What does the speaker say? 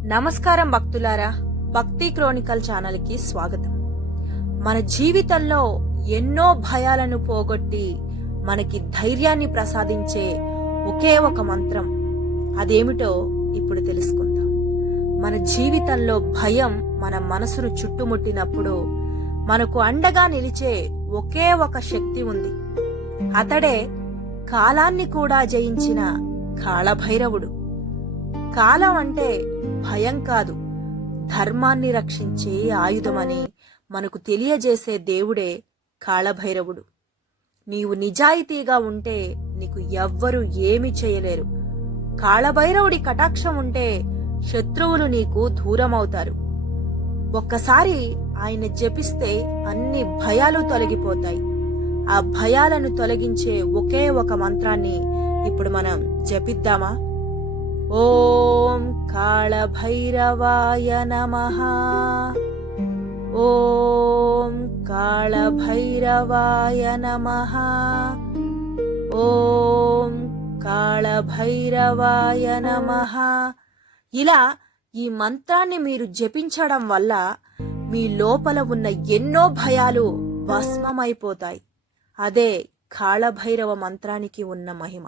నమస్కారం భక్తులారా, భక్తి క్రోనికల్ ఛానల్కి స్వాగతం. మన జీవితంలో ఎన్నో భయాలను పోగొట్టి మనకి ధైర్యాన్ని ప్రసాదించే ఒకే ఒక మంత్రం, అదేమిటో ఇప్పుడు తెలుసుకుందాం. మన జీవితంలో భయం మన మనసును చుట్టుముట్టినప్పుడు మనకు అండగా నిలిచే ఒకే ఒక శక్తి ఉంది. అతడే కాలాన్ని కూడా జయించిన కాళభైరవుడు. కాలం అంటే భయం కాదు, ధర్మాన్ని రక్షించే ఆయుధమని మనకు తెలియజేసే దేవుడే కాళభైరవుడు. నీవు నిజాయితీగా ఉంటే నీకు ఎవ్వరూ ఏమీ చేయలేరు. కాళభైరవుడి కటాక్షం ఉంటే శత్రువులు నీకు దూరమవుతారు. ఒక్కసారి ఆయన జపిస్తే అన్ని భయాలు తొలగిపోతాయి. ఆ భయాలను తొలగించే ఒకే ఒక మంత్రాన్ని ఇప్పుడు మనం జపిద్దామా? ఓం కాళభైరవాయ నమః. ఓం కాళభైరవాయ నమః. ఓం కాళభైరవాయ నమః. ఇలా ఈ మంత్రాన్ని మీరు జపించడం వల్ల మీ లోపల ఉన్న ఎన్నో భయాలు భస్మమైపోతాయి. అదే కాళభైరవ మంత్రానికి ఉన్న మహిమ.